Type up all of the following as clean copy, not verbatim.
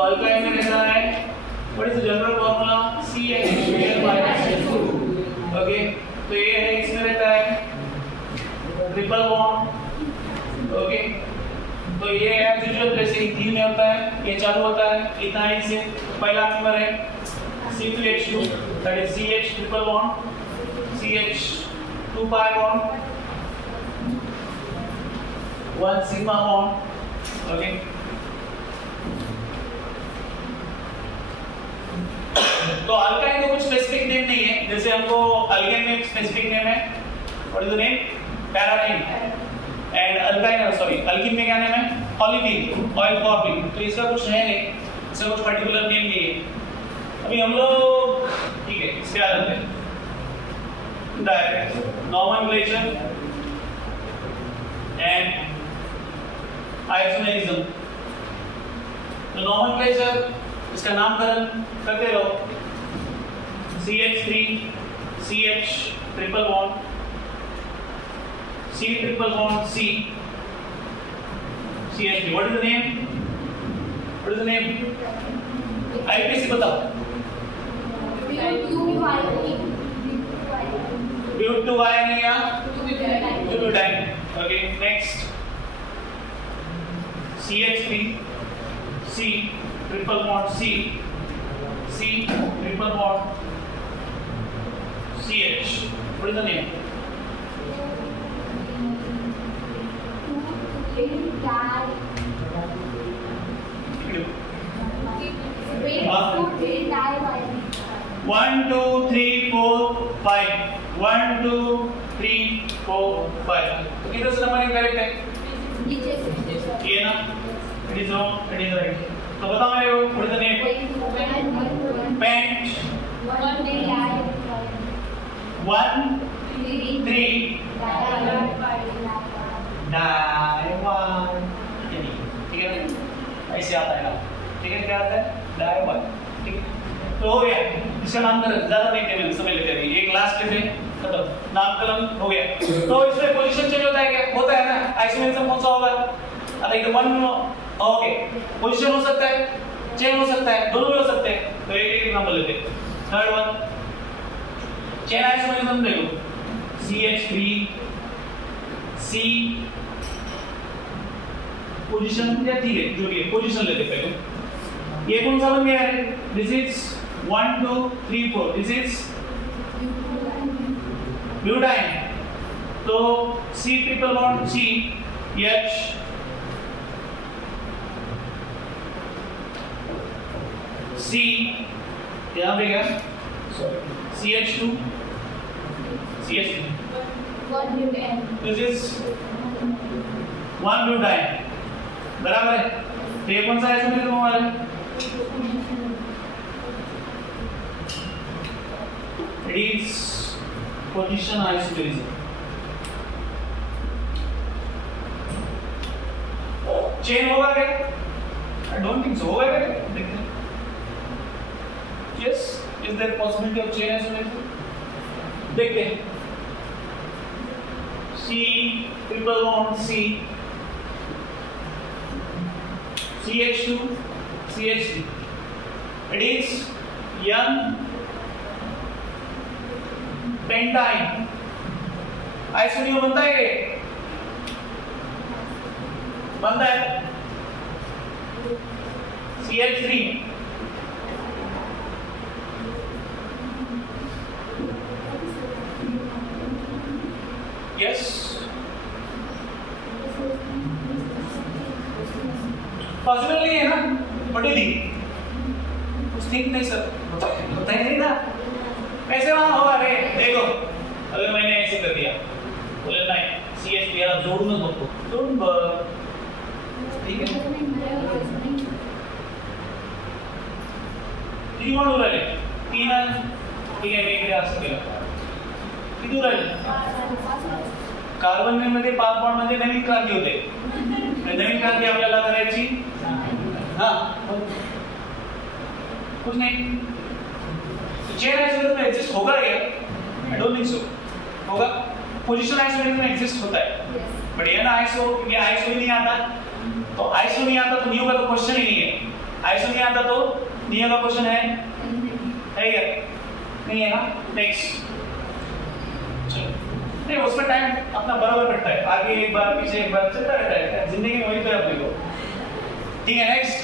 Alkyne में रहता है what is the general formula CH2 okay. तो ये है इसमें रहता है ट्रिपल बॉन्ड ओके। तो ये एज यूजुअल जैसे इथीन में होता है ये चालू होता है इथाइन से। पहला नंबर है C2H2 that is CH triple bond CH2 pi bond 1 sigma bond okay. तो अल्काइन को कुछ स्पेसिफिक नेम नहीं है, जैसे हमको अल्केन में स्पेसिफिक नेम है what is the name paraffin and alkyne sorry alkyne में क्या नेम है ऑलिविन ऑयल फॉर्मिंग। तो इसका कुछ है नहीं, इसका कुछ पर्टिकुलर नेम नहीं है। अभी हम लोग ठीक है इसके आ जाते हैं डायरेक्ट नॉमेनक्लेचर एंड आइसोमेरिज्म। तो नॉमेनक्लेचर इसका नामकरण करते रहो CH3 CH triple bond C triple bond C CH3 what is the name what is the name IPC बताओ ब्यूटाइन या butyne okay. Next CH3 C triple bond C triple bond CH what is the name One, two, three, four, five. 1 2 3 4 5। तो किधर से numbering correct है ये ना it is wrong it is right. तो बताओ मेरे को what is the name pent 1 3 diyne ठीक है ऐसे आता है ना ठीक है क्या आता है डाइवन ठीक है। तो हो गया इसका नामकरण ज्यादा नहीं टेबल समझ लेते हैं एक लास्ट लेते खत्म नामकरण हो गया। तो इसमें पोजीशन चेंज होता है क्या होता है ना आइसोमेरिज्म कौन सा होगा अरे एकदम वन ओके पोजीशन हो सकता है चेंज हो सकता है दोनों भी हो सकते हैं। तो एक एक नंबर लेते हैं थर्ड वन चेन आइसोमेरिज्म देखो CH3 C पोजीशन या ठीक है जो भी है पोजीशन लेते पहले ये कौन सा बन गया है this is 1 2 3 4 this is butyne. तो C triple bond C H C यहाँ पे क्या CH2 CH2 this is 1 butyne बराबर है। तो ये कौन सा आइसोमेरिज्म हमारा it is position isomerism. Chain होगा क्या आई डोंट थिंक सो होगा क्या देखते हैं yes is there possibility of chain isomerism देखते हैं C triple bond C CH2 CH3 it is young pentyne आइसोनियो बनता है बनता है CH3 यस पॉसिबल नहीं है ना बड़ी दी कुछ ठीक नहीं सर होता ही नहीं ना ऐसे वहां होगा रे देखो अगर मैंने ऐसे कर दिया बोले नहीं CH यार जोड़ूंगा सबको जोड़ ठीक है ठीक है बोल रहे तीन ठीक है एक आ सकेगा किती राहील कार्बन मध्ये 5 बॉन्ड मध्ये नवीन क्रांती होते नवीन क्रांती आपल्याला करायची हां कुछ नहीं चेन आइसोमेरिज्म एग्जिस्ट होगा क्या आई डोंट थिंक सो होगा पोजीशन आइसोमेरिज्म एग्जिस्ट होता है बट ये ना आइसो ये आइसो ही नहीं आता तो आइसो नहीं आता तो न्यू का तो क्वेश्चन ही नहीं है आइसो नहीं आता तो नियम का क्वेश्चन है क्या? नहीं है ना? नेक्स्ट चलो, नहीं उसमें टाइम अपना बराबर कटता है, आगे एक बार पीछे एक बार चलता रहता है, जिंदगी में वही तो है अपने को। ठीक है, नेक्स्ट।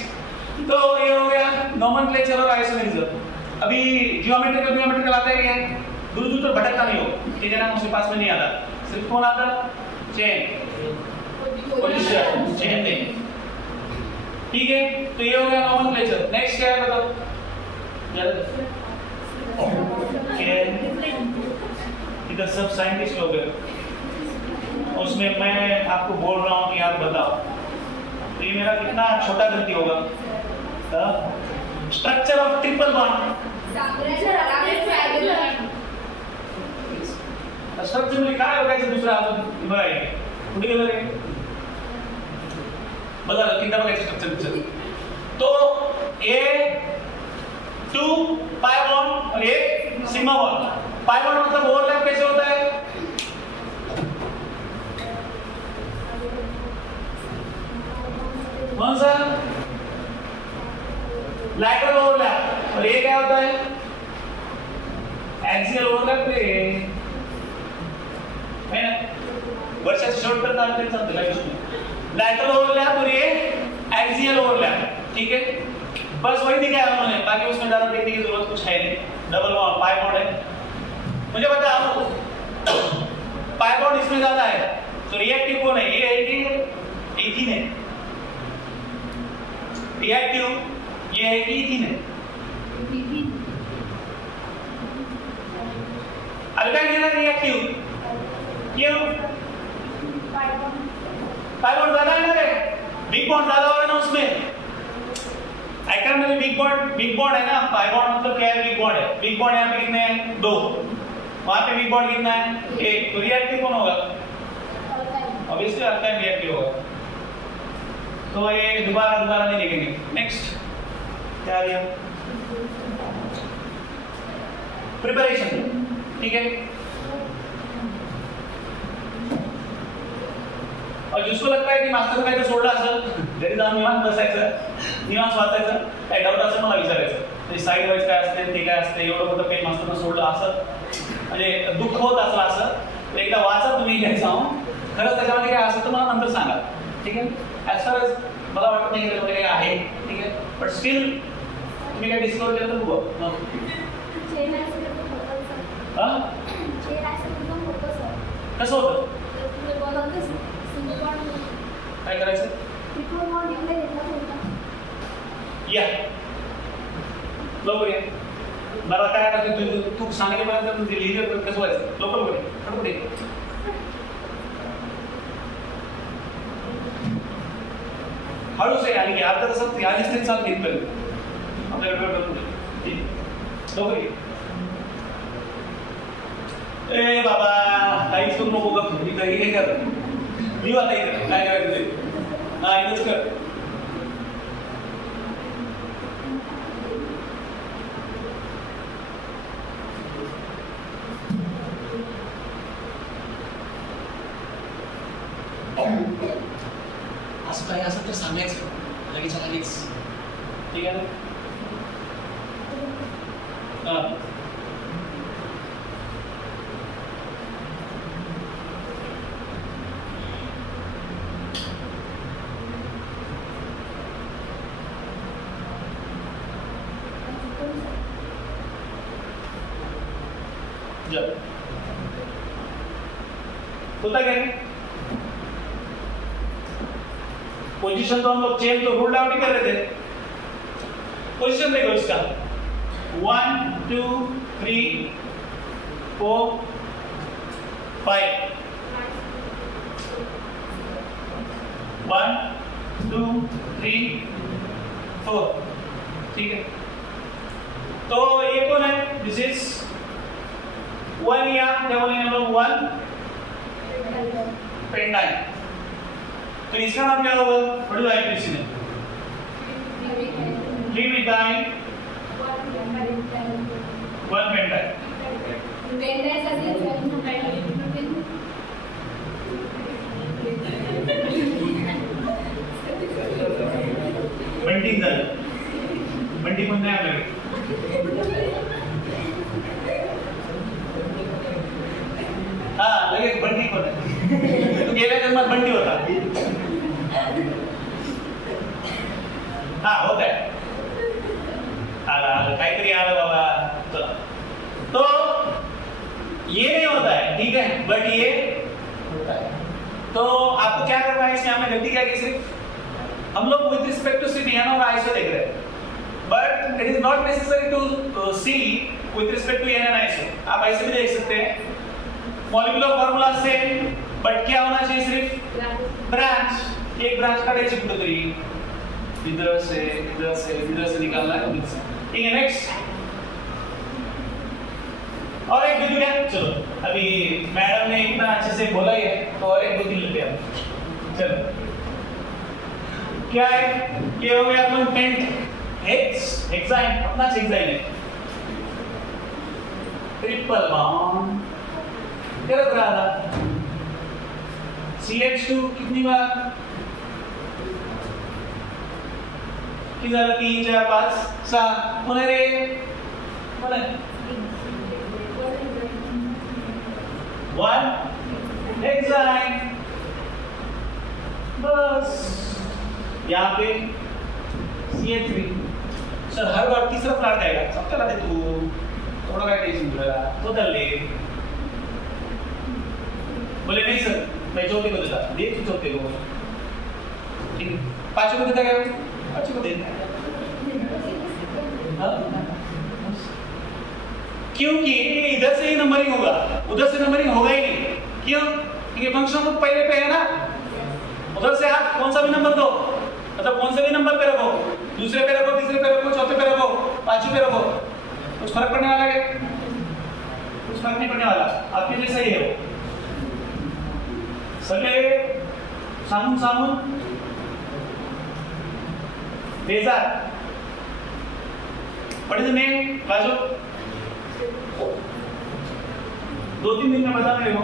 तो ये हो गया नोमेनक्लेचर और आइसोमेरिज्म। अभी जियोमेट्रिकल आता है क्या? दूर तो भटकता नहीं हो, ठीक है ना? उसके पास में नहीं आता, सिर्फ कौन आता? चेन, पोजीशन, चेन नहीं। ठीक है, तो ये हो गया नोमेनक्लेचर। नेक्स्ट क्या है बताओ? इधर सब साइंटिस्ट लोग हैं, उसमें मैं आपको बोल रहा हूँ कि आप बताओ, तो ये मेरा कितना छोटा गलती होगा? Structure of triple bond, structure में लिखा है कैसे दूसरा कुठे गेलं रे? बघा कितना बघायचं स्ट्रक्चर। तो ए 2 पाई बॉन्ड और एक सिग्मा बॉन्ड। पाई बॉन्ड मतलब ओवरलैप कैसे होता है? कौन सा? Lateral overlap. और ये क्या होता है? एक्सियल ओवरलैप है ना? वर्षा शॉर्ट करता है चलते लाइफ में। लैटरल ओवरलैप और ये एक्सियल ओवरलैप, ठीक है? बस वही दिखाया उन्होंने, बाकी उसमें ज्यादा देखने की जरूरत कुछ है नहीं। डबल बॉन्ड, पाई बॉन्ड है। मुझे बताओ पाई बॉन्ड इसमें ज्यादा है तो रिएक्टिव कौन है? ये है कि इथीन है? रिएक्टिव ये है कि इथीन है? अल्काइल है ना रिएक्टिव? क्यों? पाई बॉन्ड ज्यादा है ना रे? बिग बॉन्ड ज्यादा हो रहा है ना उसमें। आइटम में बिग बॉन्ड है ना? पाई बॉन्ड मतलब क्या है? बिग बॉन्ड है। बिग बॉन्ड यहाँ पे कितने हैं? 2। वहां पे बिग बॉन्ड कितना है? 1। तो रिएक्टिव कौन होगा? ऑब्वियसली अल्काइल रिएक्टिव होगा। तो ये दोबारा नहीं लिखेंगे। नेक्स्ट क्या आ गया? प्रिपरेशन, ठीक है? और जिसको लगता है की मास्टर काय तर सोडला असेल घरी जाऊन निवांत बसायचं, निवांत वाचायचं, काय डाऊट असेल मला विचारायचं, ते साइड वाईज काय असते ते काय असते, एवढं मोठं काही मास्टरनं सोडलं असं म्हणजे दुःख होत असलं असं तर एकदा वाचा तुम्ही घरी जाऊन, खरंच त्याच्यामध्ये काय असेल तर मला नंतर सांगा, ठीक आहे? ॲज फार एज मला वाटत नाही की त्याच्यामध्ये काय आहे, ठीक आहे? बट स्टील तुम्ही काय डिस्कवर केलं तर बघू कसं होतं? काय करायचं? या लवकर या. मला काय आता तू सांगितल्यापर्यंत लिहिलं कसं व्हायचं? लवकर लवकर ये. हळूच आहे आणि आता तसं आधीच तरी चालू घेतलं आपल्याला लवकर ये. ए बाबा काहीच करू नको का? मी काही हे कर मी आता इकडे काय करायचं ते हा इथंच कर. असं काही असं तर सांगायचं लगेच लगेच, ठीक आहे ना? हा होता क्या पोजीशन तो हम लोग चेन तो रूल आउट ही कर रहे थे. पोजीशन देखो इसका 1 2 3 4 5 1 2 3 4, ठीक है? तो ये कौन है? दिस इज 1 या क्या बोलेंगे हम लोग? 1 पेंटाइन. तो इसका नाम क्या होगा? व्हाट डू आई प्लीज ने 3 मिथाइल 1 पेंटाइन. पेंटिंग झालं पण नाही आपल्याकडे. हा लगेच बंटी पण तू गेल्या जन्मात बंटी होता. हा होत आहे. आला काहीतरी आलं बाबा. चला तो ये नहीं होता है, ठीक है, बट ये होता है. तो आपको क्या करना है इसमें? हमने गलती क्या की? सिर्फ हम लोग विद रिस्पेक्ट टू सिर्फ एन और आइसो देख रहे हैं, but it is not necessary to see with respect to n and iso. आप ऐसे भी देख सकते हैं मॉलिक्यूलर फॉर्मूला सेम, बट क्या होना चाहिए? सिर्फ ब्रांच. एक ब्रांच काढायची कुठेतरी, इधर से निकालना है. ठीक है, नेक्स्ट. और एक बिंदु क्या? चलो अभी मैडम ने इतना अच्छे से बोला ही है तो और एक बिंदु लेते हैं. चलो क्या है? ये हो गया अपन पेंट हेक्साइन. अपना हेक्साइन है. ट्रिपल बॉन्ड करत रहा. CH2 कितनी बार? किती झालं? 3 4 5 6. कोण रे? कोण आहे? 1 हेक्साइन. बस यहाँ पे CH3. सर हर बार तीसरा प्लांट आएगा. समझा दे तू थोड़ा काय टेंशन तुला तो ले. बोले नहीं सर मैं चौथे को देता. दे तू चौथे को. ठीक है, पांचवें को देता क्या? पांचवें को देता. क्योंकि इधर से ही नंबरिंग होगा, उधर से नंबरिंग होगा ही नहीं. क्यों? क्योंकि फंक्शन तो पहले पे है ना. उधर से आप कौन सा भी नंबर दो, मतलब कौन से भी नंबर पे रखो, दूसरे पे रखो, तीसरे पे रखो, चौथे पे रखो, पांचवें पे रखो, कुछ फर्क पड़ने वाला है? कुछ फर्क नहीं पड़ने वाला. आपके जैसा ही है वो. सगळे सांगून बेजार पढ़े ने राजू 2-3 दिन में बता रहे हो.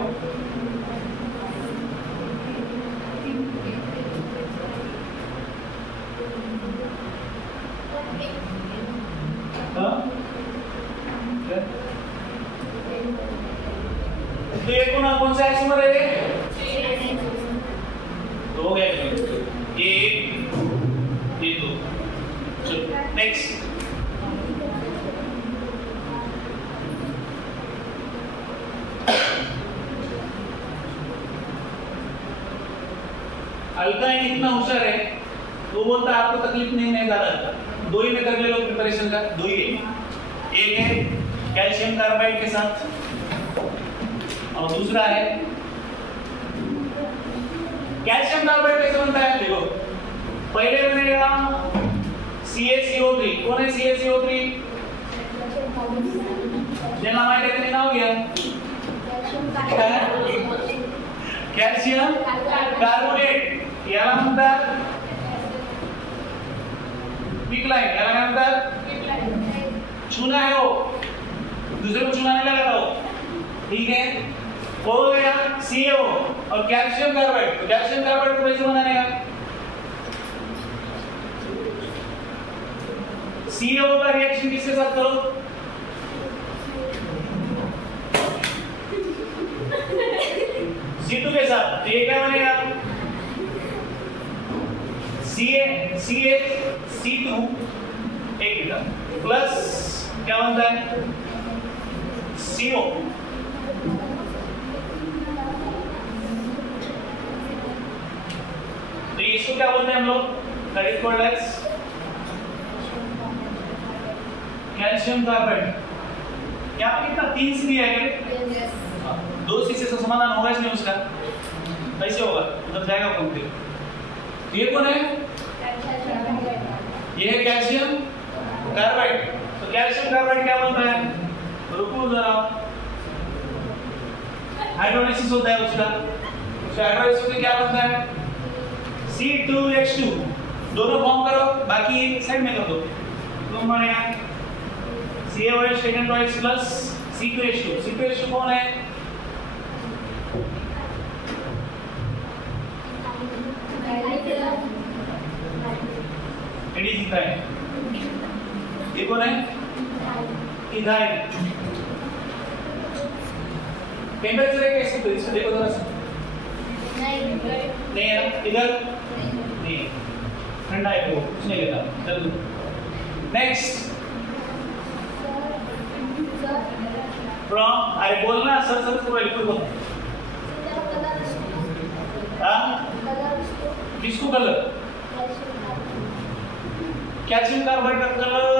तो ये कौन सा आइसोमर है? तो हो गया ये 2. चलो नेक्स्ट. अल्काइन इतना होशियार है तो बोलता है आपको तकलीफ नहीं ज्यादा. 2 ही में कर ले लो प्रिपरेशन का. 2 ही है. एक है कैल्शियम कार्बाइड के साथ और दूसरा है कैल्शियम कार्बाइड कैसे बनता है? देखो पहले बनेगा CaCO3. कौन है CaCO3? जेनामाइड कितने ना हो गया? Calcium carbonate. याला म्हणतात पिकलाइन. याला काय म्हणतात? चूना है वो. दूसरे को चूना नहीं लगाता वो. ठीक है, हो गया CO और कैल्शियम कार्बाइड. तो कैल्शियम कार्बाइड को कैसे बनाने का? CO का रिएक्शन किसके साथ करो? C2 के साथ. तो ये क्या बनेगा? C2 एक प्लस क्या बनता है? CO. तो इसको क्या बोलते हैं हम लोग? That is called as calcium carbide. क्या कितना 3 C है क्या? 2 C से समाधान होगा इसमें उसका. कैसे होगा? उधर जाएगा कौन से? ये कौन है? ये है कैल्शियम कार्बाइड. तो कैल्शियम कार्बाइड क्या बनता है? रुको जरा. हाइड्रोलाइसिस होता है उसका. हाइड्रोलाइसिस में क्या बनता है? C2H2. दोनों फॉर्म करो, बाकी साइड में कर दो. तो बनेगा CaOH taken twice plus C2H2. C2H2 कौन है? It is ethyne. ये कौन है? इथाइल। टेम्परेचर है कैसे? इसको देखो थोड़ा सा। नहीं है ना? इधर नहीं, ठंडा है वो, कुछ नहीं लेता। चलो नेक्स्ट। फ्रॉम, अरे बोलना सर सर पूरा लिखो दो। किसको कलर? कैल्शियम कार्बाइड का कलर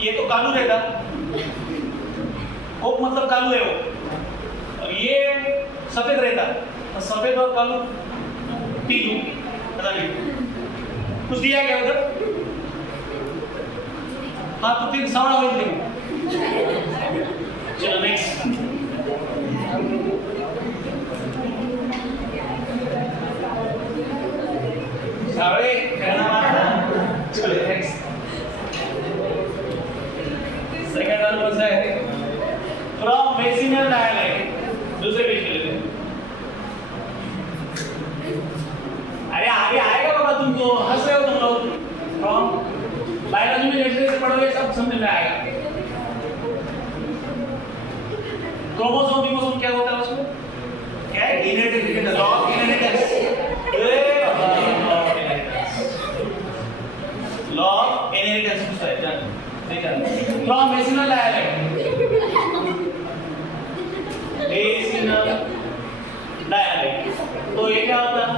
ये तो कालू रहता, कोक मतलब कालू है वो, और ये सफेद रहता, और सफेद और कालू पीलू, पता नहीं कुछ दिया क्या उधर? हाँ तो फिर सावड़ा हो गया। चलो नेक्स्ट। सावड़े कहना माना। चलो नेक्स्ट। सेकंड वन कौन सा है? फ्रॉम मेसिनल डायलेक्ट, दूसरे पेज पे लेते हैं। अरे आगे आएगा बाबा, तुम तो हंस रहे हो तुम लोग। फ्रॉम बायोलॉजी में जैसे जैसे पढ़ोगे सब समझ में आएगा। क्रोमोसोम क्रोमोसोम क्या होता है उसको? क्या है? Inheritance, law of inheritance. Law of inheritance पूछता है जान, ठीक है। फ्रॉम मेसिनल डायलेक्ट, मेसिनल डायलेक्ट, तो ये क्या होता है?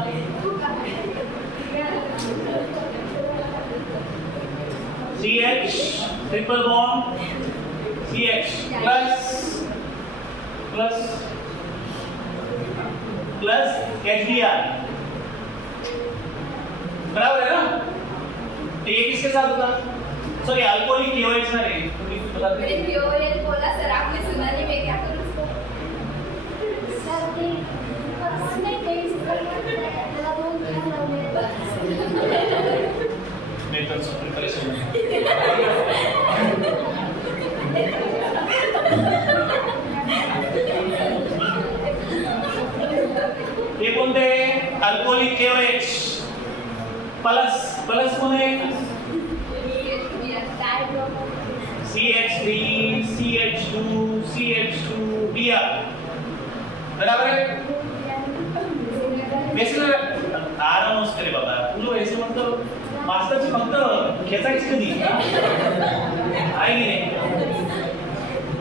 CH triple bond CH plus HBr, बराबर है ना? तो ये किसके साथ होता? सॉरी अल्कोहलिक KOH ना रे, बताते हैं। KOH बोला सर, आपने सुना नहीं, मैं क्या करूं उसको? सर नहीं मैं तो सब परेशान हूं। ये बोलते हैं अल्कोहलिक KOH प्लस कौन है? CH3 CH2 CH2Br, बराबर है? बेसिकली आराम से करे बाबा, तुझे ऐसे मतलब मास्टरची फक्त खेचायची कधी आहे की नाही?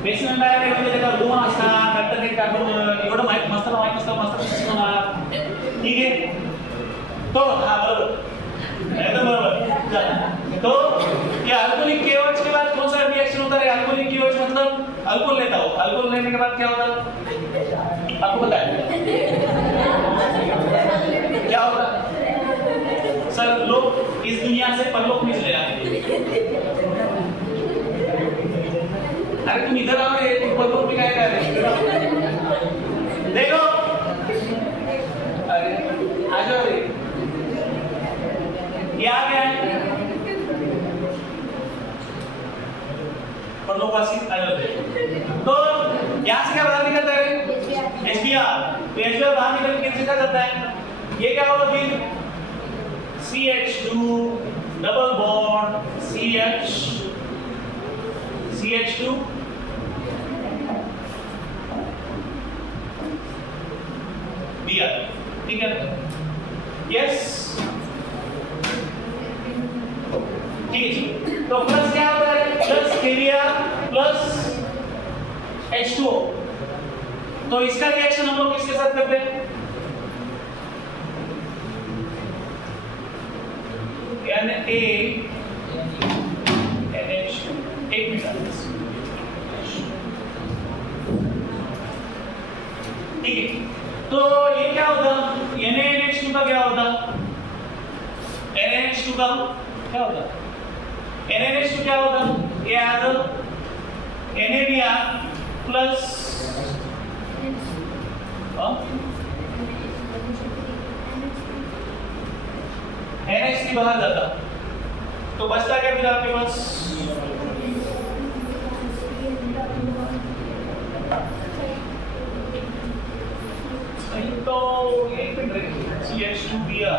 बेसिकली डायरेक्ट म्हणजे त्याला दोन असतात, नंतर ते टाकून एवढं माहित मास्टर मास्टर होणार, ठीक है? तो हाँ बराबर, एकदम बराबर। तो ये अल्कोहलिक KOH के बाद कौन सा रिएक्शन होता है? अल्कोहलिक KOH मतलब अल्कोहल लेता हो, अल्कोहल लेने के बाद क्या होता है? आपको पता है क्या होता? सर लोग इस दुनिया से परलोक में चले जाते हैं। अरे तुम इधर आओ, ये तुम परलोक में क्या कर रहे हो? देखो, अरे आ जाओ रे, ये आ गया है परलोकवासी, आ जाओ। तो यहाँ से क्या बाहर निकलता है? HBr। तो HBr बाहर निकल के किससे क्या करता है? ये क्या होगा फिर? CH2 double bond CH2 Br, ठीक है? यस, ठीक है जी। तो प्लस क्या होता है? Plus KBr plus H2O। तो इसका रिएक्शन हम लोग किसके साथ करते हैं? NaNH2, एक मिनट, ठीक है? तो ये क्या होता? NaNH2 का क्या होता? NaNH2 का क्या होता? NaNH2 क्या होता? ये आता NaBr प्लस NH3 बाहर जाता, तो बचता क्या फिर आपके पास? तो एक मिनट, CH2Br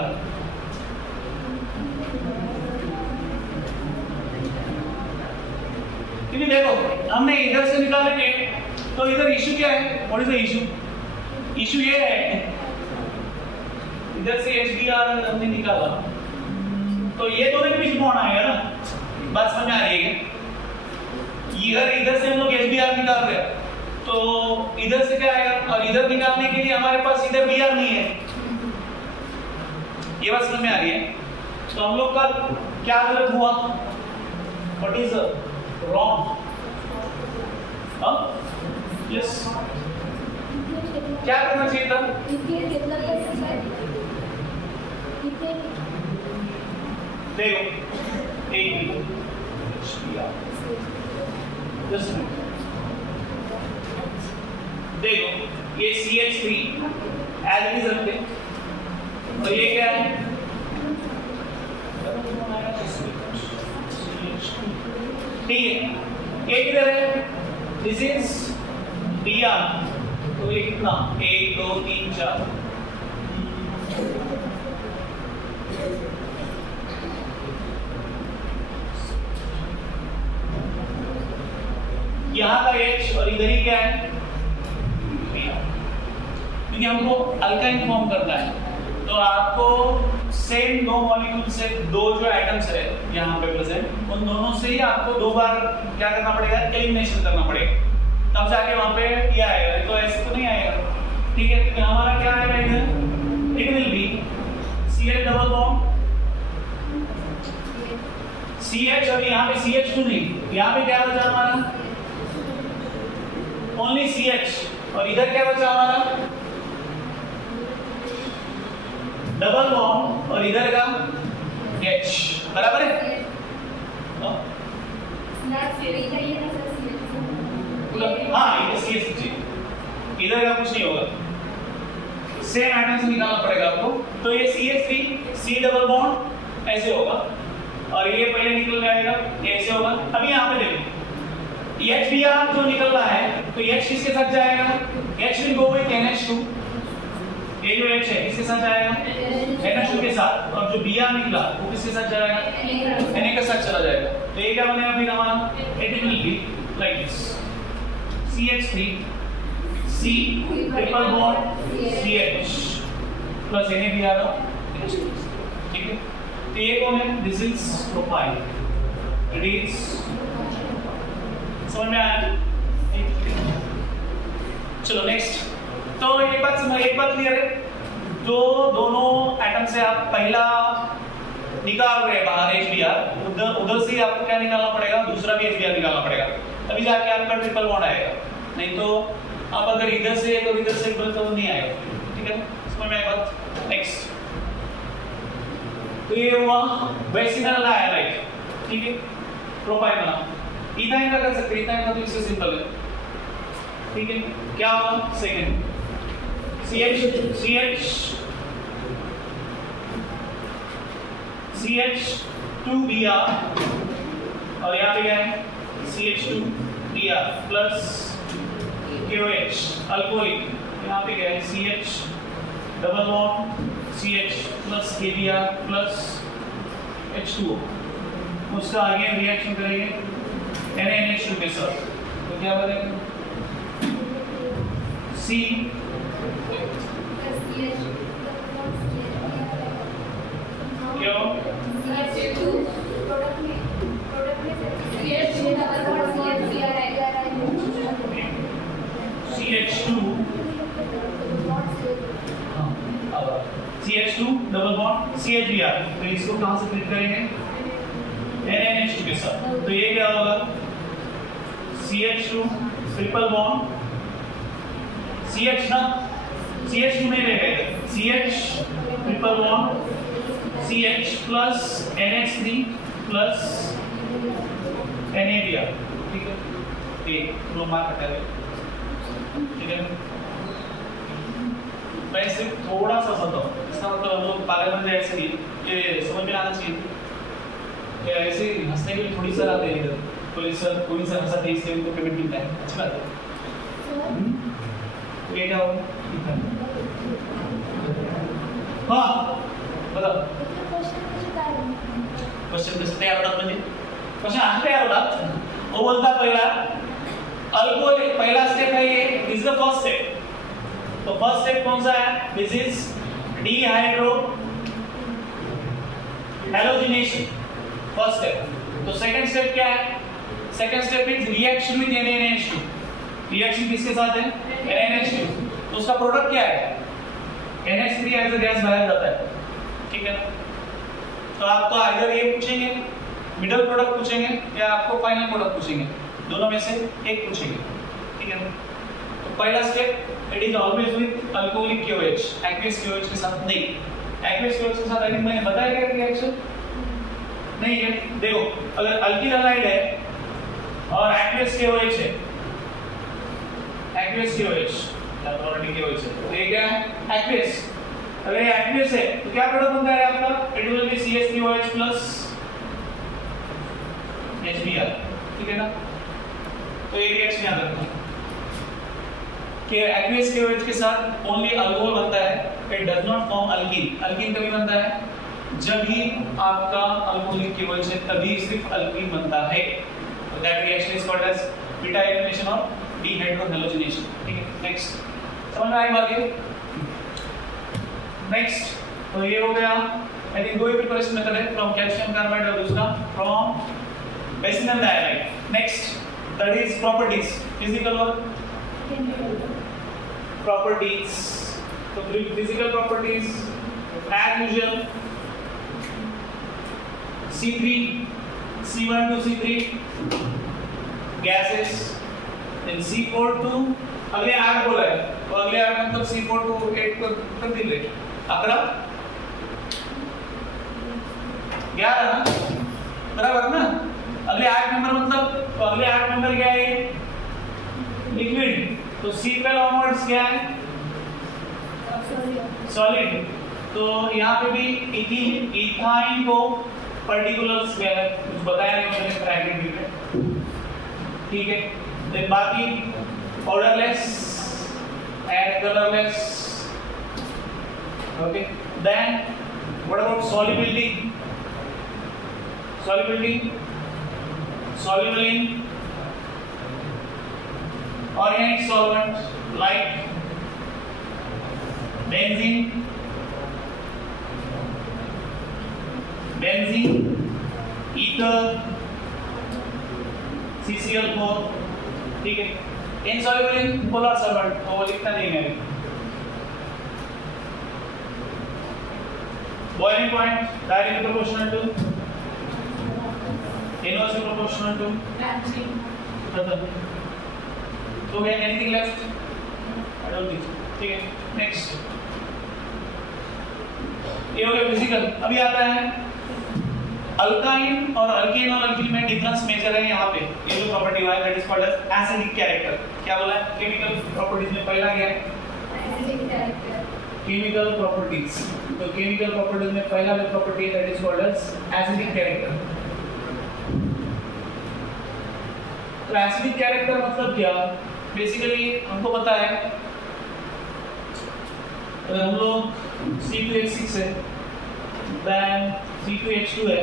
क्योंकि देखो हमने इधर से निकालेंगे तो इधर इशू क्या है, what is the issue? Issue ये है इधर से HBr हमने निकाला तो ये दोनों के बीच बॉन्ड आएगा ना, बात समझ में आ रही है? इधर से हम लोग HBr निकाल रहे हैं तो इधर से क्या आएगा, और इधर निकालने के लिए हमारे पास इधर Br नहीं है, ये बात समझ में आ रही है? तो हम लोग का क्या गलत हुआ, व्हाट इज रॉन्ग? यस, क्या करना चाहिए था? देखो एक मिनट, देखो ये CH3 एज इट इज रखते और ये क्या है, ठीक है, ये किधर है, दिस इज Br, तो ये कितना 1 2 3 4, यहाँ का H और इधर ही क्या है, क्योंकि हमको अल्काइन फॉर्म करना है तो आपको सेम दो मॉलिक्यूल से दो जो एटम्स है यहाँ पे प्रेजेंट, उन दोनों से ही आपको दो बार क्या करना पड़ेगा, एलिमिनेशन करना पड़ेगा, तब जाके वहां पे क्या आएगा, तो ऐसे तो नहीं आएगा, ठीक है? तो हमारा क्या आएगा इधर, it will be CH double bond CH, और यहाँ पे CH2 नहीं, यहाँ पे क्या बचा हमारा, ओनली CH, और इधर क्या बचा हमारा, डबल बॉन्ड, और इधर का H, बराबर है? हाँ ये CH जी, इधर का कुछ नहीं होगा, सेम एटम से निकालना पड़ेगा आपको, तो ये CH3 C डबल बॉन्ड ऐसे होगा और ये पहले निकल जाएगा, ये ऐसे होगा। अभी यहाँ पे देखो HBr जो निकल रहा है तो H किसके साथ जाएगा, H will go with NH2, ये जो H है किसके साथ जाएगा, NH2 के साथ, और जो Br निकला वो किसके साथ जाएगा, Na के साथ चला जाएगा, तो ये क्या बनेगा फिर हमारा, it will be like this CH3 C triple bond CH plus NaBr, ठीक है? तो ये कौन है, this is propyl, it is, समझ में आया? चलो नेक्स्ट, तो एक बात क्लियर है, जो दोनों एटम से आप पहला निकाल रहे हैं बाहर HBr, उधर से आपको क्या निकालना पड़ेगा, दूसरा भी HBr निकालना पड़ेगा, तभी जाके आपका ट्रिपल बॉन्ड आएगा, नहीं तो आप अगर इधर से और इधर से तो नहीं आएगा, ठीक है? समझ में आया बात? नेक्स्ट, तो ये हुआ वेसिनल हाइलाइट, ठीक है? प्रोपाइल बना, इथाइन का कर सकते हैं, इथाइन का तो इससे सिंपल है, ठीक है? क्या हुआ, सेकंड CH2Br, और यहाँ पे क्या है, CH2Br प्लस KOH अल्कोहलिक, यहाँ पे क्या है, CH double bond CH plus KBr plus H2O, उसका आगे रिएक्शन करेंगे NaNH2 के साथ, तो क्या बनेगा, C क्यों CH2 डबल बॉन्ड CHBr, तो इसको कहां से फिट करेंगे, NaNH2 के साथ, तो ये क्या होगा, CH2 ट्रिपल बॉन्ड CH ना, CH2 नहीं रहेगा, CH triple bond CH plus NH3 plus NaBr, ठीक है? एक रो मार्क हटा दे, ठीक है? मैं सिर्फ थोड़ा सा बताऊं, इसका मतलब हम लोग पागल बन जाए ऐसे नहीं, ये समझ में आना चाहिए, क्या ऐसे हंसने के लिए थोड़ी सा आते हैं इधर, कोई सर हंसा तेज से उनको पेमेंट मिलता है, अच्छी बात है, ये क्या होगा, हाँ बताओ, क्वेश्चन कैसे तयार होतात, म्हणजे क्वेश्चन आज तयार होतात, वो बोलता पहला अल्कोहल, पहला स्टेप है ये, this is the first step. तो फर्स्ट स्टेप कौन सा है? This is dehydro halogenation, first step. तो सेकंड स्टेप क्या है? Second step is reaction with NaNH2। Reaction किसके साथ है? NaNH2। तो उसका प्रोडक्ट क्या है? NH3 एज अ गैस बाहर जाता है, ठीक है ना? तो आपको आइदर ये पूछेंगे, मिडिल प्रोडक्ट पूछेंगे, या आपको फाइनल प्रोडक्ट पूछेंगे, दोनों में से एक पूछेंगे, ठीक है ना? तो पहला step it is always with alcoholic KOH, aqueous KOH के साथ नहीं। एक्वियस KOH के साथ आई थिंक मैंने बताया क्या रिएक्शन नहीं है। देखो, अगर अल्किल हैलाइड है और एक्वियस KOH है, एक्वियस KOH ऑलरेडी KOH है, तो ये क्या है? एक्वियस। अगर ये एक्वियस है तो क्या प्रोडक्ट बनता है आपका? It will be CH3OH plus HBr, ठीक है ना? तो ये रिएक्शन याद रखना कि एक्वियस KOH के साथ ओनली अल्कोहल बनता है, it does not form alkyne. Alkyne कभी बनता है जब ही आपका अल्कोहलिक KOH है, तभी सिर्फ अल्कीन बनता है। तो that reaction is called as beta elimination और डिहाइड्रोहैलोजिनेशन, ठीक है? नेक्स्ट समझ में आई बात ये? नेक्स्ट, तो ये हो गया आई थिंक दो ही प्रिपरेशन मेथड है, फ्रॉम कैल्शियम कार्बाइड और दूसरा फ्रॉम बेसिनल dioxide. Next that is properties, physical और प्रॉपर्टीज। तो physical properties as usual C3 C1 to C3 gases, then C4 to अगले 8 बोला है, तो अगले 8 मतलब C4 to 8 कर दिले 11 11 ना, बराबर ना? अगले 8 नंबर मतलब, तो अगले 8 नंबर क्या है? लिक्विड। तो C12 ऑनवर्ड्स क्या है? सॉलिड। तो यहाँ पे भी इथाइन को पर्टिकुलर्स क्या है कुछ बताया नहीं मैंने फ्रैगमेंट में, ठीक है? देन बाकी powderless and colorless, okay? Then what about solubility? Soluble in organic solvent like benzene, ether, CCl4, ठीक है? Insoluble in polar solvent, वो लिखना नहीं है। Boiling point directly proportional to, inversely proportional to, so we have anything left? I don't think so, ठीक है? Next, ये हो गया फिजिकल। अभी आता है अल्काइन और अल्कीन और अल्कीन में डिफरेंस मेजर है यहाँ पे। ये जो प्रॉपर्टी हुआ है that is called as acidic character. क्या बोला है? केमिकल प्रॉपर्टीज में पहला क्या है? Acidic character. केमिकल प्रॉपर्टीज, तो केमिकल प्रॉपर्टीज में पहला जो प्रॉपर्टी है that is called as acidic character. तो एसिडिक कैरेक्टर मतलब क्या? बेसिकली हमको पता है अगर हम लोग C2H6 है, then C2H2 है,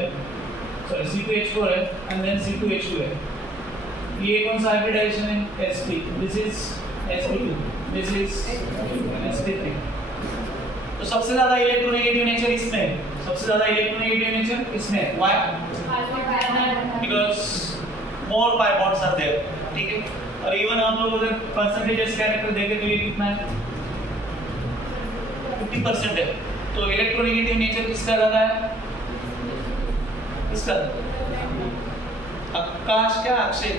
सॉरी C2H4 है, and then C2H2 है। ये कौन सा हाइब्रिडाइजेशन है? sp, this is sp2, this is sp3। तो सबसे ज्यादा इलेक्ट्रोनेगेटिव नेचर इसमें है, सबसे ज्यादा इलेक्ट्रोनेगेटिव नेचर इसमें है। Why? Because more pi bonds are there, ठीक है? और इवन हम लोग अगर परसेंटेजेस कैरेक्टर देखें तो ये कितना है? 50% है। तो इलेक्ट्रोनेगेटिव नेचर किसका ज्यादा है? इसका। आकाश क्या? अक्षय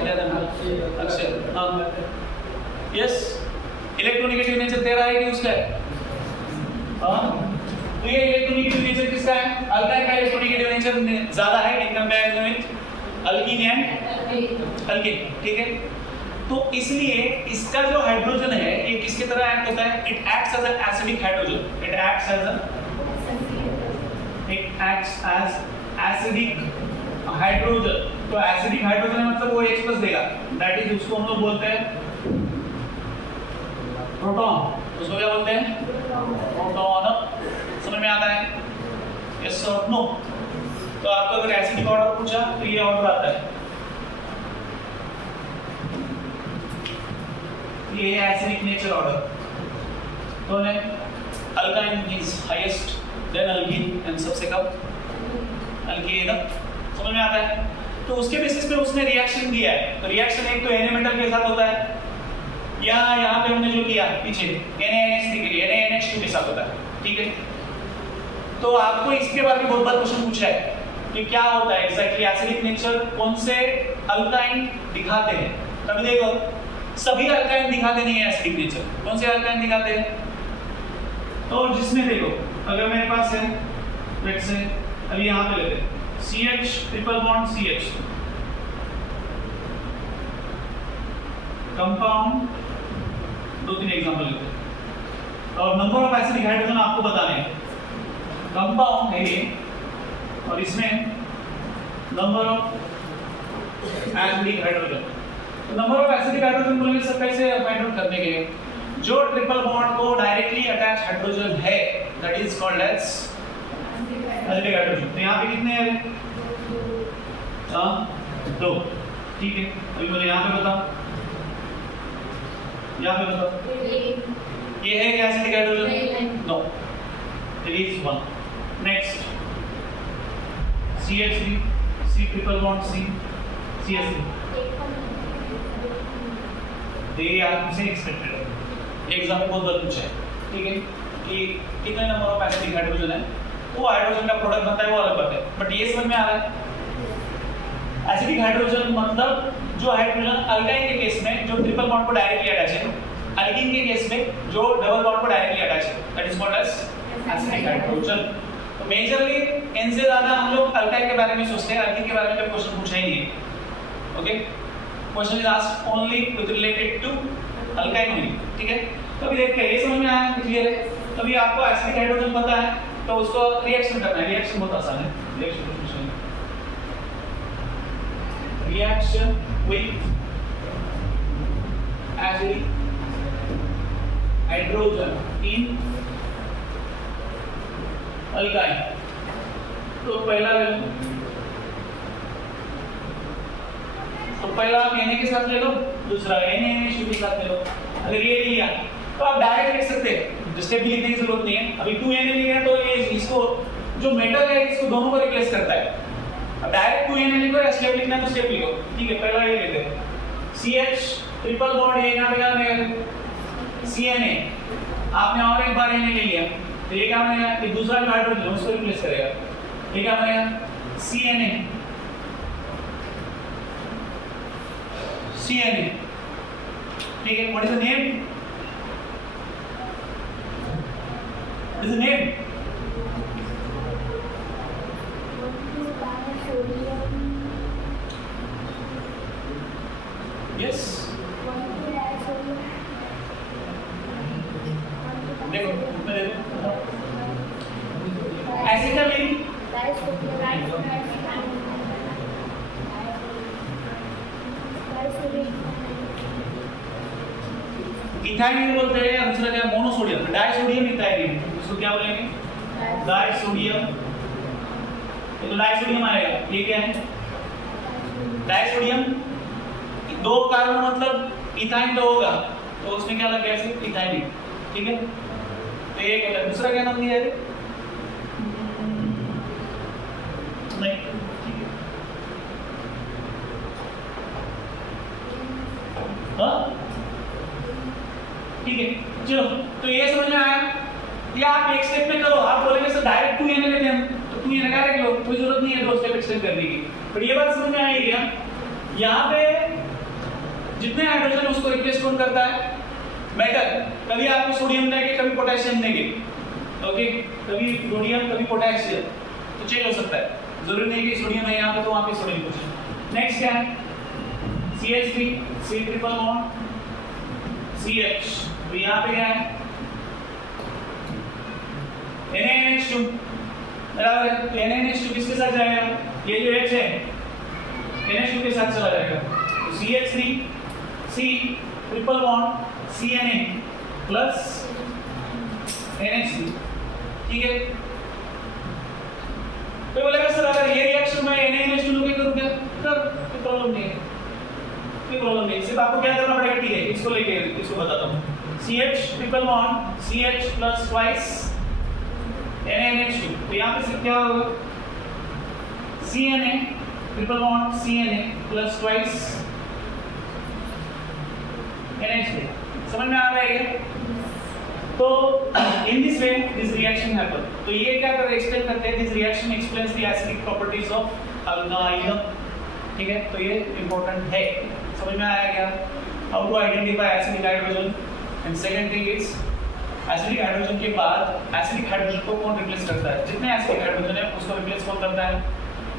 अक्षय, हाँ यस। इलेक्ट्रोनेगेटिव नेचर तेरा है कि उसका है? हाँ, तो ये इलेक्ट्रोनेगेटिव नेचर किसका है? अल्काइन का इलेक्ट्रोनेगेटिव नेचर ज्यादा है in comparison with alkyne and alkyne, ठीक है? तो इसलिए इसका जो हाइड्रोजन है ये किसकी तरह एक्ट होता है? It acts as an acidic hydrogen, it acts as acidic hydrogen. तो एसिडिक हाइड्रोजन है मतलब वो H+ देगा, दैट इज उसको हम लोग बोलते हैं प्रोटॉन। उसको क्या बोलते हैं? प्रोटॉन। समझ में आता है? यस और नो? तो आपको अगर एसिडिक ऑर्डर पूछा तो ये ऑर्डर आता है ये है एसिडिक नेचर ऑर्डर, तो है alkyne is highest, then alkyne and सबसे कम अल्कीन। समझ में आता है? तो उसके बेसिस पे उसने रिएक्शन दिया है। तो रिएक्शन एक तो Na मेटल के साथ होता है, या यहाँ पे हमने जो किया पीछे NaNH3 के लिए NaNH2 के साथ होता है, ठीक है। तो आपको इसके बारे में बहुत बार क्वेश्चन पूछा है कि क्या होता है एग्जैक्टली एसिडिक नेचर, कौन से अल्काइन दिखाते हैं। तभी देखो सभी अल्काइन दिखाते नहीं है एसिडिक नेचर, कौन से अल्काइन दिखाते हैं। तो जिसमें देखो अगर मेरे पास है लेट्स से अभी यहाँ पे लेते हैं CH triple bond CH compound, 2-3 example लेते हैं और नंबर ऑफ एसिडिक हाइड्रोजन आपको बताने हैं। कंपाउंड है ये और इसमें नंबर ऑफ एसिडिक हाइड्रोजन। तो नंबर ऑफ एसिडिक हाइड्रोजन बोलेंगे सब कैसे फाइंड आउट करने के, जो ट्रिपल बॉन्ड को डायरेक्टली अटैच हाइड्रोजन है that is called as acidic hydrogen. तो यहाँ पे कितने हैं? 2, ठीक है। अभी मुझे यहाँ पे बताओ, यहाँ पे बताओ ये है क्या acidic hydrogen? No, it is 1। Next CH3 C triple bond C CH3, ये आपसे एक्सपेक्टेड है, एग्जाम में बहुत बार पूछा है, ठीक है, कि कितने नंबर ऑफ एसिडिक हाइड्रोजन है। वो हाइड्रोजन का प्रोडक्ट बनता है वो अलग बात है, बट ये समझ में आ रहा है। एसिडिक हाइड्रोजन मतलब जो हाइड्रोजन अल्काइन के केस में जो ट्रिपल बॉन्ड को डायरेक्टली अटैच है, अल्कीन के केस में जो डबल बॉन्ड को डायरेक्टली अटैच है, that is called as acidic hydrogen. तो मेजरली इनसे ज्यादा हम लोग अल्काइन के बारे में सोचते हैं, अल्कीन के बारे में कोई क्वेश्चन पूछा ही नहीं है। Okay, question is asked only with related to alkyne only, ठीक है। तो अभी देखते हैं, ये समझ में आया, क्लियर है। तो अभी आपको एसिडिक हाइड्रोजन पता है तो उसको रिएक्शन करना है। रिएक्शन बहुत आसान है, reaction with acidic hydrogen in alkyne. तो पहला Na के साथ ले लो, दूसरा NaNH2 के साथ ले लो। अगर ये लिया तो आप डायरेक्ट लिख सकते हैं, स्टेप भी लिखने की जरूरत नहीं है। अभी 2Na लिया तो ये इसको जो मेटल है इसको दोनों को रिप्लेस करता है। अब डायरेक्ट 2Na लिखो या स्टेप लिखना है तो स्टेप लिखो, ठीक है। पहला ये लेते हैं CH ट्रिपल बॉन्ड, ये यहाँ पे क्या बनेगा CNA, आपने और एक बार Na ले लिया तो ये क्या बनेगा कि दूसरा जो हाइड्रोजन उसको रिप्लेस करेगा, ये क्या बनेगा CNA, ठीक है। What is the name? What is the name? Yes. देखो मैं देखो एसिटालीन इथाइलिन बोलते हैं, दूसरा क्या मोनोसोडियम, डाइसोडियम इथाइलिन, इसको क्या बोलेंगे डाइसोडियम। ये तो डाइसोडियम आएगा, ये क्या है डाइसोडियम, 2 कार्बन मतलब इथाइन तो होगा तो उसमें क्या लग गया इथाइलिन, ठीक है। तो एक होता है, दूसरा क्या नाम दिया है नहीं, हाँ ठीक है। चलो तो ये समझ में आया। या आप एक स्टेप में करो, आप बोलेंगे सर डायरेक्ट 2Na लेते हैं तो 2Na डायरेक्ट लो, कोई जरूरत नहीं है 2 स्टेप एक्सटेंड करने की। पर ये बात समझ में आई क्या, यहाँ पे जितने हाइड्रोजन उसको रिप्लेस कौन करता है मेटल। कभी आपको सोडियम देंगे, कभी पोटेशियम देंगे, ओके, कभी सोडियम कभी पोटेशियम, तो चेंज हो सकता है, जरूरी नहीं कि सोडियम है यहाँ पे तो वहाँ पे सोडियम कुछ। नेक्स्ट क्या है CH3 C triple bond CH, तो यहाँ पे क्या है NaNH2 बराबर है। तो NaNH2 किसके साथ जाएगा, ये जो H है NH2 के साथ चला जाएगा। तो CH3 C triple bond CNA plus NH2, ठीक है। तो बोलेगा सर अगर ये रिएक्शन में NaNH2 लोगे करूँ क्या, कर कोई प्रॉब्लम नहीं है। तो कोई प्रॉब्लम नहीं, सिर्फ आपको क्या करना पड़ेगा, ठीक है इसको लेके इसको बताता हूँ। CH triple bond CH plus twice NaNH2, तो यहाँ पे सिर्फ क्या होगा, CNA triple bond CNA plus twice NH2, समझ में आ रहा है क्या? तो in this way this reaction happen. तो ये क्या कर एक्सप्लेन करते हैं, this reaction explains the acidic properties of alkyne, ठीक है? तो ये इंपॉर्टेंट है, समझ में आया क्या? How to identify acidic hydrogen. And second thing is acidic hydrogen के बाद एसिडिक हाइड्रोजन को कौन रिप्लेस करता है, जितने एसिडिक हाइड्रोजन है उसको रिप्लेस कौन करता है,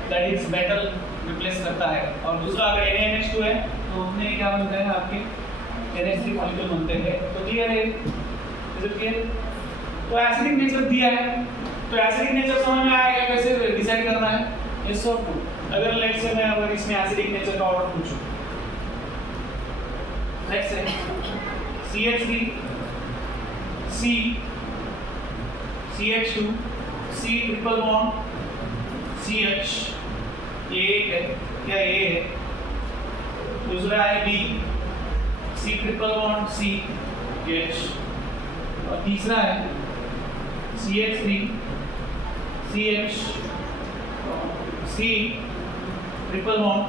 दैट इज मेटल रिप्लेस करता है। और दूसरा अगर NaNH2 है तो उसमें क्या बनता है, आपके NH3 मॉलिक्यूल बनते हैं। तो क्लियर है, इज इट क्लियर? तो एसिडिक नेचर दिया है, तो एसिडिक नेचर समझ में आएगा कैसे डिसाइड करना है, यस और नो। अगर लेट्स से मैं अगर इसमें एसिडिक नेचर का ऑर्डर पूछूं, let's say CH3 C CH2 C triple bond CH, ये एक है या ये है, दूसरा है B C triple bond C H, और तीसरा है CH3 CH C triple bond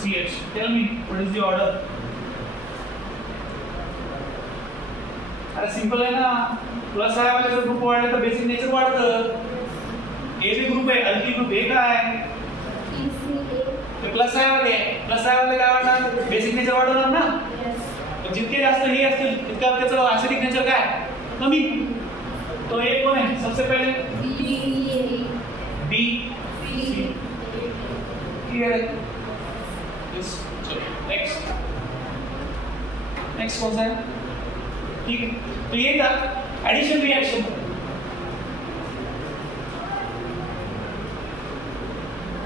CH. Tell me what is the order? अरे सिंपल है ना, प्लस आया वाले जब ग्रुप वाढले तर बेसिक नेचर वाढतं। ए भी ग्रुप आहे, अल्किल ग्रुप ए काय आहे, तो प्लस आया वाले काय वाढणार, बेसिक नेचर वाढवणार ना। तो जितके जास्त हे असतील तितका त्याचं एसिडिक नेचर काय कमी। तो एक कौन है सबसे पहले, B क्लियर है। नेक्स्ट कौन सा है, ठीक है? तो ये था addition reaction.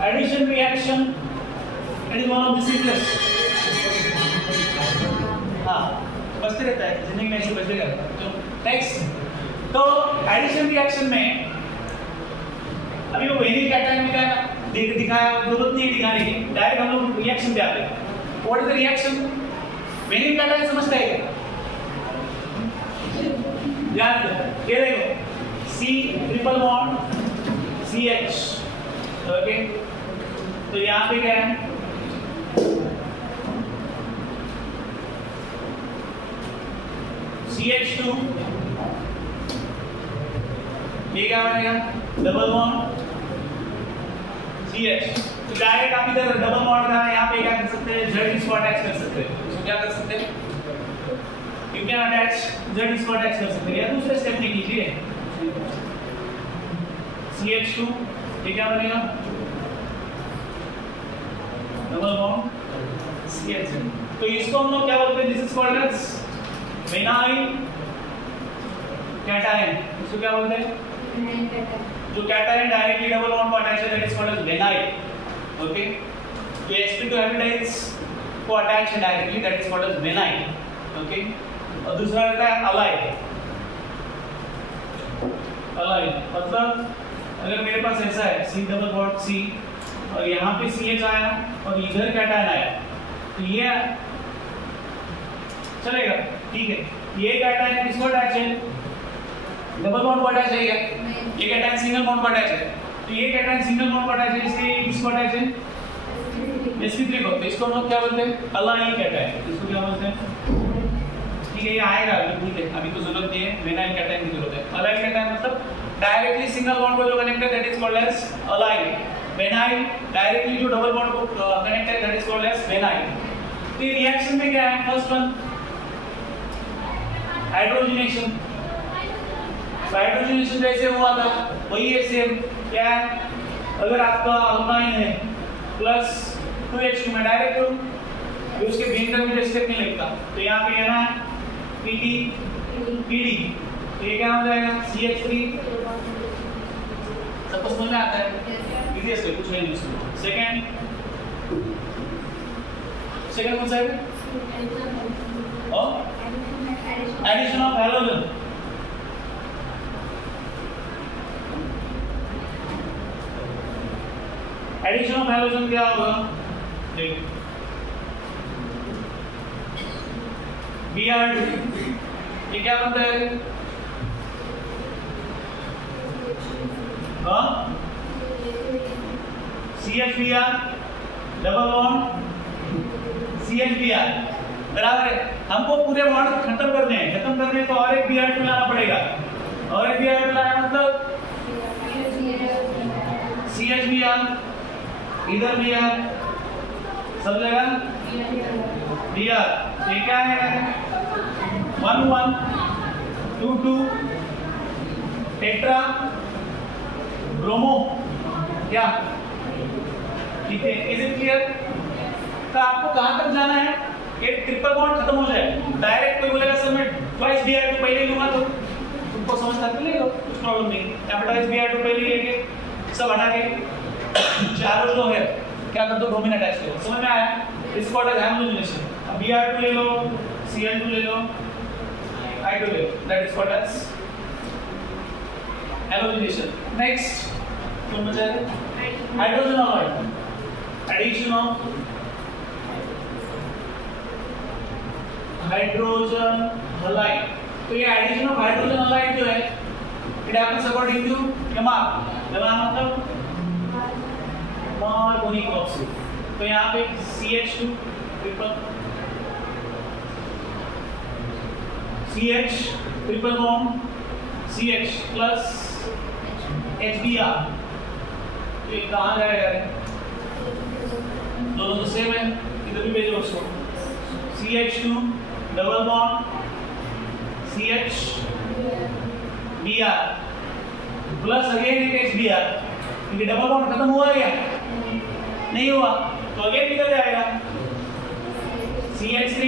Addition reaction it is one of the simplest, हाँ बचते रहता है जिंदगी में, ऐसे बचते रहता है। तो नेक्स्ट, तो एडिशन रिएक्शन में अभी वो वेनिल कैटायन में क्या दिखाया, जरूरत नहीं दिखाने की, डायरेक्ट हम लोग रिएक्शन पे आते हैं। What is the reaction, vanilla cation समझता है क्या? याद ये देखो C triple bond CH, okay? तो यहाँ पे क्या है, CH2, ये क्या बनेगा, डबल बॉन्ड CH। तो डायरेक्ट आप इधर डबल बॉन्ड का यहाँ पे क्या कर सकते हैं, Z इसको अटैच कर सकते हैं। इसको क्या कर सकते हैं, यू कैन अटैच Z इसको अटैच कर सकते हैं, या दूसरे स्टेप में कीजिए CH2, ये क्या बनेगा, डबल बॉन्ड CH। तो इसको हम लोग क्या बोलते हैं, this is called as vinyl cation. इसको क्या बोलते हैं, जो कैटायन डायरेक्टली डबल बॉन्ड को अटैच है, that is called as vinyl, okay? तो sp2 हाइब्रिडाइज को अटैच है directly, that is called as vinyl, okay? और दूसरा रहता है अलाइड। अलाइड मतलब अगर मेरे पास ऐसा है C डबल बॉन्ड C और यहाँ पे CH आया और इधर कैटायन आया, तो ये चलेगा, ठीक है? ये कैटायन किसको अटैच है, डबल बॉन्ड को अटैच है, ये कैटायन सिंगल बॉन्ड को अटैच है। तो ये कैटायन सिंगल बॉन्ड को अटैच है, इसलिए किसको अटैच है, sp3 को। तो इसको हम लोग क्या बोलते हैं, अलाइन कैटायन। इसको क्या बोलते हैं, ठीक है? ये आएगा अभी, ठीक है? अभी तो जरूरत नहीं है, विनाइल कैटायन की जरूरत है। अलाइन कैटायन मतलब डायरेक्टली सिंगल बॉन्ड को जो कनेक्ट है, that is called as allyl. Vinyl directly जो डबल बॉन्ड को कनेक्ट है, that is called as vinyl. तो ये रिएक्शन में क्या है, फर्स्ट वन हाइड्रोजनेशन। हाइड्रोजनेशन जैसे हुआ था वही है सेम, क्या है, अगर आपका अल्काइन है प्लस 2H2 में डायरेक्ट करूं, उसके बिंदु में स्टेप नहीं लगता। तो यहाँ पे ना PT PD, तो ये क्या हो जाएगा, CH3। सबको समझ में आता है, इजीएस्ट है, कुछ नहीं इसमें। सेकंड कौन सा है, और addition of halogen. Addition of halogen क्या होगा, देखो Br2, ये क्या बनता है? CH-Br डबल बॉन्ड CH-Br बराबर है। हमको पूरे बॉन्ड खत्म करने हैं, तो और एक Br2 लाना पड़ेगा, और एक Br2 लाना मतलब CH-Br इधर Br सब जगह Br, ये क्या है? 1 2 2 टेट्रा ब्रोमो, क्या ठीक है? Is it clear? तो आपको कहां तक जाना है? ये ट्रिपल बॉन्ड खत्म हो जाए, डायरेक्ट कोई बोलेगा सर मैं ट्वाइस Br2 पहले ही लूंगा, तो तुमको समझ तक लेगा, कुछ प्रॉब्लम नहीं। ट्वाइस Br2 पहले लेके सब हटा के चारों जो है क्या कर दो, ब्रोमीन अटैच करो। समझ में आया? इसको अटैच हाइड्रोजनेशन, अब Br2 ले लो, Cl2 ले लो, I2 ले लो, that is called as hydrogenation. Next कौन बचा है? Hydrogen oxide, addition of hydrogen halide. तो ये एडिशन ऑफ हाइड्रोजन हलाइड जो है इट हैपेंस अकॉर्डिंग टू यमा मतलब कार्बोनिक ऑक्साइड। तो यहाँ पे CH2 triple bond CH plus HBr, तो ये कहाँ जाएगा? दोनों तो सेम है, इधर भी भेजो उसको। CH2 double bond CH-Br plus again एक HBr, क्योंकि डबल बॉन्ड खत्म हुआ क्या? नहीं हुआ, तो अगेन निकल जाएगा CH3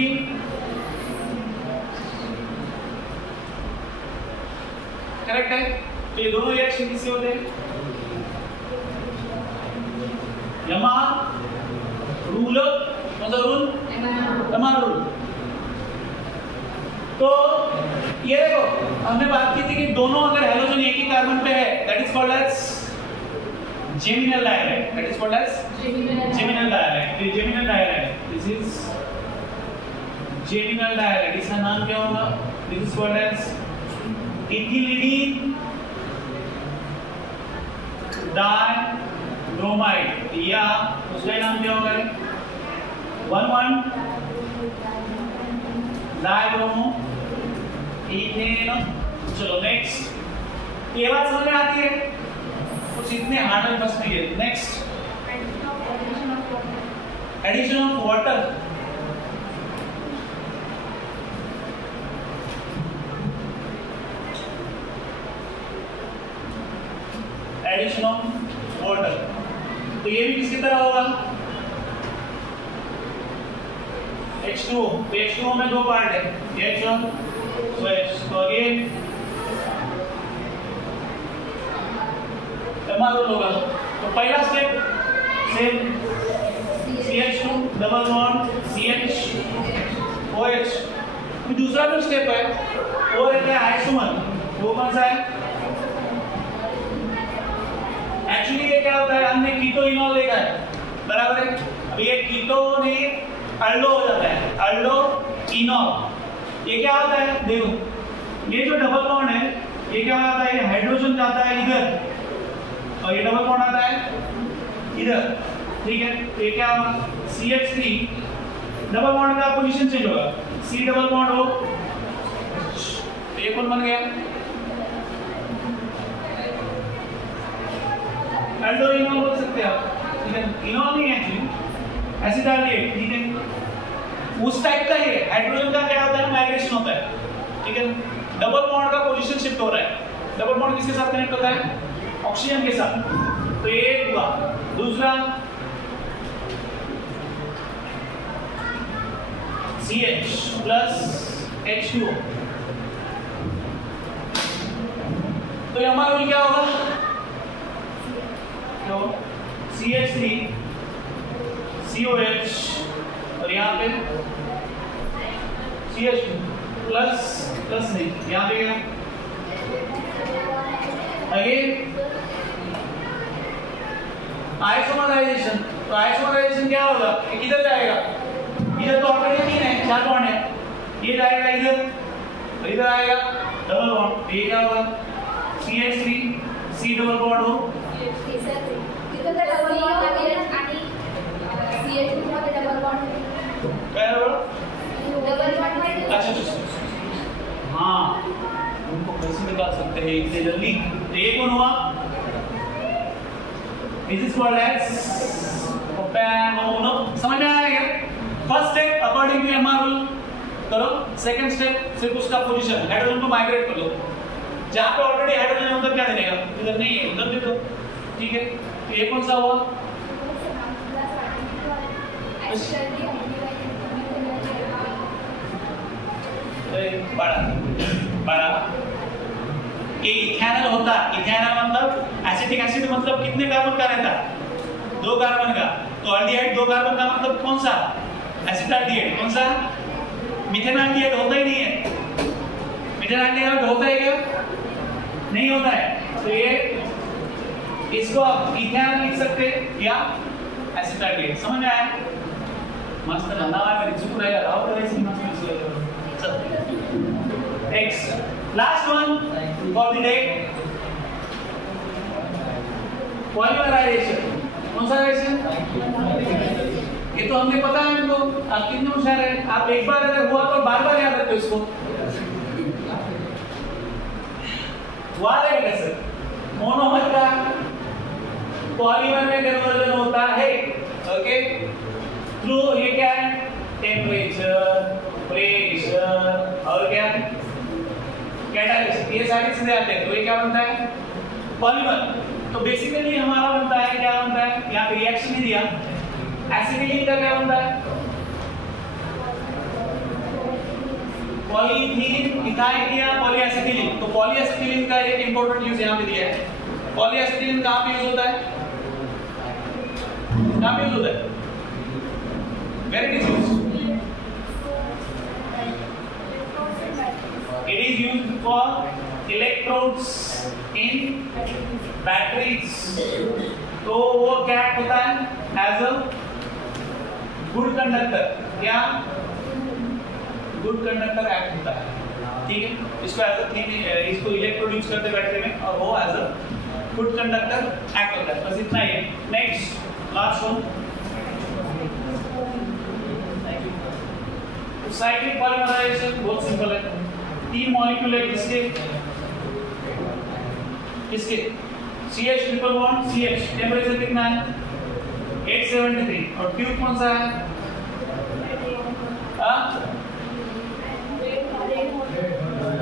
करेक्ट है। तो ये दोनों रिएक्शन किससे होते हैं? यमा रूल, कौन सा रूल? यमा रूल। तो ये देखो हमने बात की थी कि दोनों अगर हैलोजन एक ही कार्बन पे है, that is called as geminal diarrhea, that is called as geminal diarrhea। geminal diarrhea, this is geminal diarrhea, इसका नाम क्या होगा? this is called as ethylidene dibromide, या उसका नाम क्या होगा? 1 डाइब्रोमो इथेन। चलो नेक्स्ट, ये बात समझ में आती है? कुछ इतने हार्ड में फंस नहीं है। Next, addition of water. Addition of water, तो ये भी किसकी तरह होगा? H2O, तो H2O में दो पार्ट है, H और OH। तो अगेन एमारोल होगा। तो पहला step same CH2 double bond CH-OH। दूसरा जो स्टेप है वो रहता है आइसोमर, वो कौन सा है? एक्चुअली ये क्या होता है, हमने कीटोइनॉल देखा है, बराबर है। अब ये कीटो ने अल्डो हो जाता है, अल्डो इनॉल। ये क्या होता है? देखो ये जो डबल बॉन्ड है ये क्या होता है? ये हाइड्रोजन जाता है इधर और ये डबल बॉन्ड आता है इधर, ठीक है? तो ये क्या होगा? CH3 डबल बॉन्ड का पोजीशन चेंज होगा, C डबल बॉन्ड हो, तो ये कौन बन गया? एल्डोइनॉल बोल सकते हैं आप, ठीक है? इनॉल नहीं है एक्चुअली, एसिटाइल, ठीक है? उस टाइप का ही है। हाइड्रोजन का क्या होता है? माइग्रेशन होता है, ठीक है? डबल बॉन्ड का पोजीशन शिफ्ट हो रहा है। डबल बॉन्ड किसके साथ कनेक्ट होता है? ऑक्सीजन के साथ। तो ये एक हुआ। दूसरा CH प्लस H2O, तो ये हमारा क्या होगा? तो CH3 COH और यहाँ पे CH2 प्लस नहीं, यहाँ पे क्या? Again isomerisation. तो आइसोमराइजेशन क्या होगा? किधर जाएगा? इधर तो ऑलरेडी 3 है, 4 बॉन्ड है, ये जाएगा इधर, इधर आएगा डबल बॉन्ड, ये क्या होगा CH3 C डबल बॉन्ड हो, तिथं तर डबल बॉन्ड आहे आणि CH2 मध्ये डबल बॉन्ड आहे. काय डबल बॉन्ड आहे. अच्छा, हाँ उनको कैसे निकाल सकते हैं इतने जल्दी. तो ये कौन हुआ, this is called as propanone. समझ में आया क्या? First step according to MR rule करो, सेकंड स्टेप सिर्फ उसका पोजीशन हाइड्रोजन को माइग्रेट कर लो, जहां पे ऑलरेडी हाइड्रोजन है उधर क्या देने का, इधर नहीं है उधर दे दो. ठीक है, तो ये कौन सा हुआ, बड़ा बड़ा ये इथेनॉल होता. इथेनॉल मतलब एसिटिक एसिड मतलब कितने कार्बन का रहता, 2 कार्बन का. तो अल्डिहाइड 2 कार्बन का मतलब कौन सा, एसिटाल्डिहाइड. कौन सा, मिथेनॉल्डिहाइड होता ही नहीं है. मिथेनॉल्डिहाइड होता है क्या, नहीं होता है. तो ये इसको आप इथेनॉल लिख सकते हैं या एसिटाल्डिहाइड. समझ में आया? मस्त धंधा है मेरी चुप रहेगा राव करे सी मस्त इसलिए. Next, last one for the day, polymerization. कौन सा रिएक्शन, ये तो हमने पता है इनको, आप कितने होशियार हैं. आप एक बार अगर हुआ तो बार बार याद रखते हो इसको. हुआ है कैसे, मोनोमर का पॉलीमर में कन्वर्जन होता है. ओके, थ्रू ये क्या है, टेम्परेचर, प्रेशर और क्या कैटालिस्ट, ये सारी चीजें आते हैं. तो ये क्या बनता है, पॉलीमर. तो बेसिकली हमारा बनता है, क्या बनता है, यहाँ पे रिएक्शन नहीं दिया, एसिटिलीन का क्या बनता है, पॉलीथीन इथाइल या पॉलीएसिटिलीन. तो पॉलीएसिटिलीन का एक इंपॉर्टेंट यूज यहाँ पे दिया है. पॉलीएसिटिलीन कहाँ पे यूज होता है, कहाँ पे यूज होता है, very it is used, it is used for electrodes in batteries. तो वो क्या होता है, as a good conductor. क्या गुड कंडक्टर एक्ट होता है. ठीक है, इसको एज अ इसको इलेक्ट्रोड यूज करते बैटरी में और वो as a good conductor act होता है. बस इतना ही है. Next last one, cyclic polymerization. बहुत सिंपल है. 3 मॉलिक्यूल है किसके, किसके CH triple bond CH. Temperature कितना है 873 और ट्यूब कौन सा है,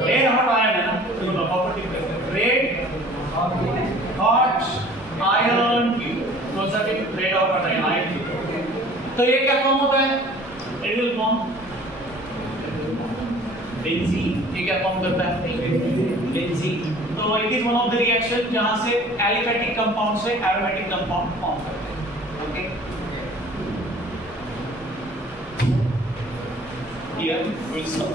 रेड हॉट आयरन है ना, property red hot iron tube. कौन सा tube, red hot iron tube. तो ये क्या फॉर्म होता है, इट विल फॉर्म बेंजीन. ये क्या फॉर्म करता है, बेंजीन. तो it is one of the reaction जहां से एलिफेटिक कंपाउंड से एरोमेटिक कंपाउंड फॉर्म करते हैं. Okay, here we'll stop.